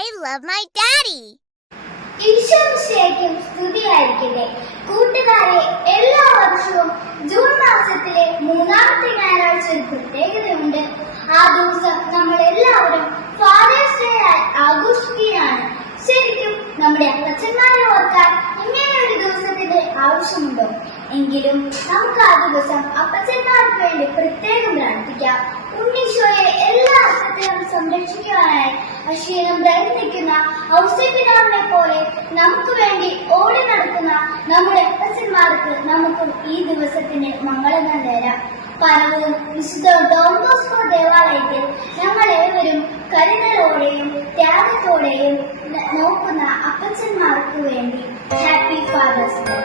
I love my daddy. ഈശോമിശിഹായ്ക്കും സ്തുതിയായിരിക്കട്ടെ. കൂട്ടുകാരെ, എല്ലാ വർഷവും ജൂൺ മാസത്തിലെ മൂന്നാമത്തെ ഞായറാഴ്ച ഒരു പ്രത്യേകതയുണ്ട്. ആ ദിവസം നമ്മൾ എല്ലാവരും ഫാദേഴ്സ് ഡേ ആഘോഷിക്കുകയാണ്. ശരിക്കും നമ്മുടെ അപ്പച്ചന്മാരെ ഓർക്കാൻ ഇങ്ങനെ ഒരു ദിവസത്തിന്റെ ആവശ്യമുണ്ടോ? എങ്കിലും നമുക്ക് ആ ദിവസം അപ്പച്ചന്മാർക്ക് വേണ്ടി പ്രത്യേകം പ്രാർത്ഥിക്കാം. ഉണ്ണീശോയെ എല്ലാ അർത്ഥത്തിലും സംരക്ഷിക്കുവാനായി അക്ഷീണം പ്രയത്നിക്കുന്ന ഔസേപ്പിതാവിനെ പോലെ നമുക്ക് വേണ്ടി ഓടി നടക്കുന്ന നമ്മുടെ അപ്പച്ചന്മാർക്ക് നമുക്കും ഈ ദിവസത്തിന് മംഗളങ്ങൾ നേരാം. പറവൂർ വിശുദ്ധ ഡോൺ ബോസ്കോ ദേവാലയത്തിൽ ഞങ്ങൾ ഏവരും കരുതലോടെയും ത്യാഗത്തോടെയും നോക്കുന്ന അപ്പച്ചന്മാർക്ക് വേണ്ടി happy fathers day.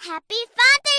Happy Father's